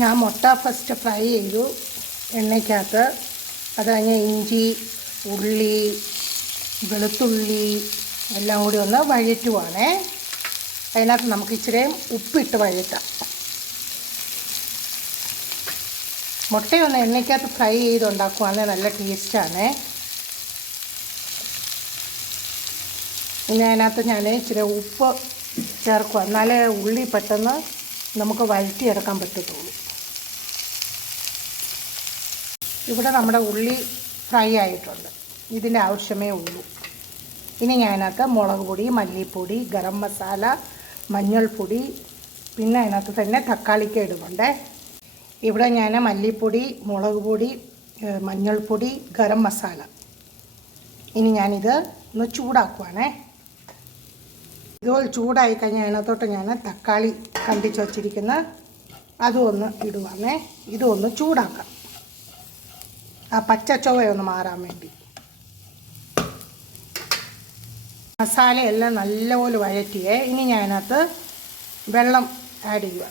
ഞാൻ മുട്ട first fry ചെയ്തു എണ്ണയ്ക്കകത്ത്. അത് കഴിഞ്ഞ് ഇഞ്ചി, ഉള്ളി, വെളുത്തുള്ളി എല്ലാം കൂടി ഒന്ന് വഴറ്റുവാണേ. അതിനകത്ത് നമുക്ക് ഇച്ചിരി ഉപ്പിട്ട് വഴറ്റാം. മുട്ടയൊന്ന് എണ്ണയ്ക്കകത്ത് ഫ്രൈ ചെയ്തുണ്ടാക്കുവാണെങ്കിൽ നല്ല ടേസ്റ്റാണ്. പിന്നെ അതിനകത്ത് ഞാൻ ഇച്ചിരി ഉപ്പ് ചേർക്കുക, എന്നാലേ ഉള്ളി പെട്ടെന്ന് നമുക്ക് വഴറ്റിയെടുക്കാൻ പറ്റത്തുള്ളൂ. ഇവിടെ നമ്മുടെ ഉള്ളി ഫ്രൈ ആയിട്ടുണ്ട്. ഇതിൻ്റെ ആവശ്യമേ ഉള്ളൂ. ഇനി ഞാനതിനകത്ത് മുളക് പൊടി, മല്ലിപ്പൊടി, ഗരം മസാല, മഞ്ഞൾപ്പൊടി, പിന്നെ അതിനകത്ത് തന്നെ തക്കാളിക്ക് ഇടുന്നുണ്ട്. ഇവിടെ ഞാൻ മല്ലിപ്പൊടി, മുളക് പൊടി, മഞ്ഞൾപ്പൊടി, ഗരം മസാല. ഇനി ഞാനിത് ഒന്ന് ചൂടാക്കുവാണേ. ഇതുപോലെ ചൂടായി കഴിഞ്ഞാൽ അതിനകത്തോട്ട് ഞാൻ തക്കാളി കണ്ടിച്ച് വച്ചിരിക്കുന്ന അതും ഒന്ന് ഇടുവാണേ. ഇതും ഒന്ന് ചൂടാക്കാം, ആ പച്ച ചുവയൊന്ന് മാറാൻ വേണ്ടി. മസാലയെല്ലാം നല്ലപോലെ വഴറ്റിയേ. ഇനി ഞാൻ അതിനകത്ത് വെള്ളം ആഡ് ചെയ്യുക.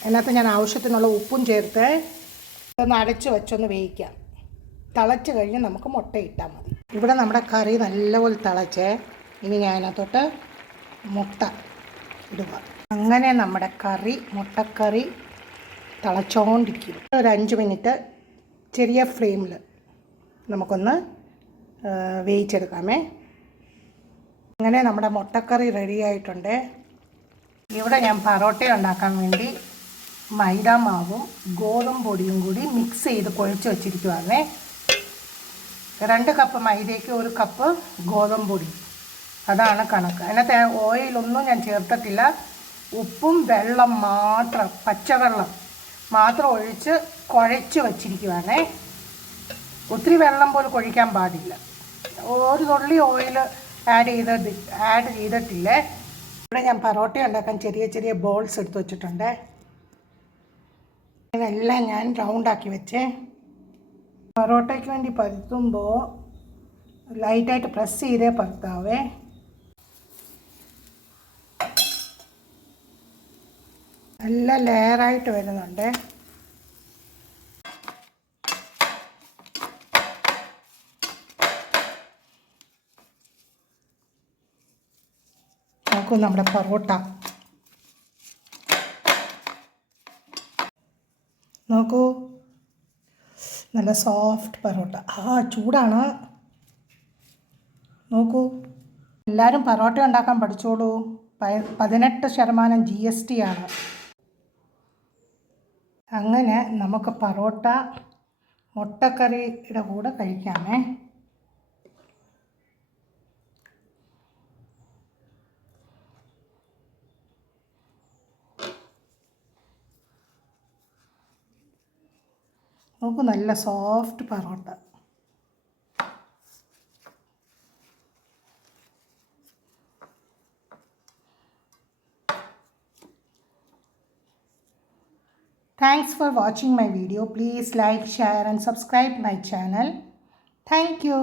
അതിനകത്ത് ഞാൻ ആവശ്യത്തിനുള്ള ഉപ്പും ചേർത്ത് ഒന്ന് അടച്ച് വെച്ചൊന്ന് വേവിക്കാം. തിളച്ച് കഴിഞ്ഞ് നമുക്ക് മുട്ട ഇട്ടാൽ മതി. ഇവിടെ നമ്മുടെ കറി നല്ലപോലെ തിളച്ചേ. ഇനി ഞാൻ അതിനകത്തോട്ട് മുട്ട ഇടുക. അങ്ങനെ നമ്മുടെ കറി, മുട്ടക്കറി തിളച്ചുകൊണ്ടിരിക്കും. ഒരു 5 മിനിറ്റ് ചെറിയ ഫ്ലെയിമിൽ നമുക്കൊന്ന് വേവിച്ചെടുക്കാമേ. അങ്ങനെ നമ്മുടെ മുട്ടക്കറി റെഡി ആയിട്ടുണ്ട്. ഇവിടെ ഞാൻ പൊറോട്ട ഉണ്ടാക്കാൻ വേണ്ടി മൈദാമാവും ഗോതമ്പ് പൊടിയും കൂടി മിക്സ് ചെയ്ത് കുഴച്ച് വെച്ചിരിക്കുവാണേ. 2 കപ്പ് മൈദയ്ക്ക് 1 കപ്പ് ഗോതമ്പ് പൊടി, അതാണ് കണക്ക്. അതിനകത്ത് ഓയിലൊന്നും ഞാൻ ചേർത്തിട്ടില്ല. ഉപ്പും വെള്ളം മാത്രം, പച്ചവെള്ളം മാത്രം ഒഴിച്ച് കുഴച്ച് വച്ചിരിക്കുവാണേ. ഒത്തിരി വെള്ളം പോലും കുഴിക്കാൻ പാടില്ല. ഒരു തുള്ളി ഓയിൽ ആഡ് ചെയ്തിട്ടില്ലേ. ഇവിടെ ഞാൻ പൊറോട്ട ഉണ്ടാക്കാൻ ചെറിയ ചെറിയ ബോൾസ് എടുത്ത് വെച്ചിട്ടുണ്ട്. ഇതെല്ലാം ഞാൻ റൗണ്ടാക്കി വെച്ചേ. പൊറോട്ടയ്ക്ക് വേണ്ടി പരത്തുമ്പോൾ ലൈറ്റായിട്ട് പ്രസ് ചെയ്തേ പരത്താവേ. നല്ല ലെയറായിട്ട് വരുന്നുണ്ട്. നോക്കൂ നമ്മുടെ പൊറോട്ട. നോക്കൂ, നല്ല സോഫ്റ്റ് പൊറോട്ട. ചൂടാണ്. നോക്കൂ, എല്ലാവരും പൊറോട്ട ഉണ്ടാക്കാൻ പഠിച്ചോളൂ. 18% GST ആണ്. അങ്ങനെ നമുക്ക് പൊറോട്ട മുട്ടക്കറിയുടെ കൂടെ കഴിക്കാമേ. നോക്കൂ, നല്ല soft parotta. Thanks for watching my video. Please like, share and subscribe my channel. Thank you.